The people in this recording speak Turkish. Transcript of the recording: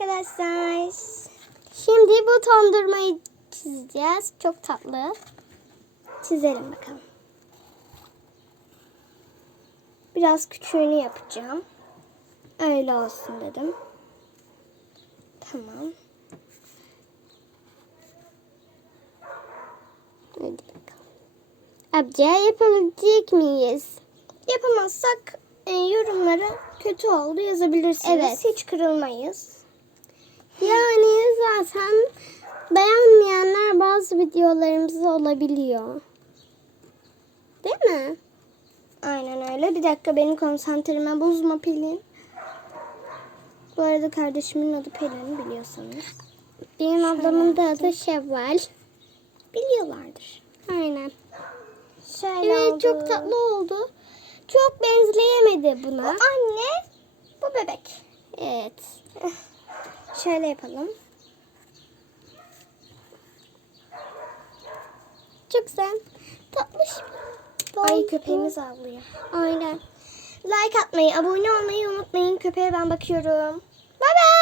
arkadaşlar. Şimdi bu dondurmayı çizeceğiz. Çok tatlı. Çizelim bakalım. Biraz küçüğünü yapacağım. Öyle olsun dedim. Tamam. Hadi bakalım. Abca yapabilecek miyiz? Yapamazsak e, yorumlara kötü oldu yazabilirsiniz. Evet. Hiç kırılmayız. Zaten beğenmeyenler bazı videolarımızda olabiliyor. Değil mi? Aynen öyle. Bir dakika benim konsantreme bozma Pelin. Bu arada kardeşimin adı Pelin biliyorsanız. Benim ablamın da adı Şevval. Biliyorlardır. Aynen. Şöyle Evet oldu. çok tatlı oldu. Çok benzeyemedi Bu buna. anne, bu bebek. Evet. Şöyle yapalım. Güzel. Tatlış. Ay köpeğimiz ağlıyor. Aynen. Like atmayı, abone olmayı unutmayın. Köpeğe ben bakıyorum. Bye bye.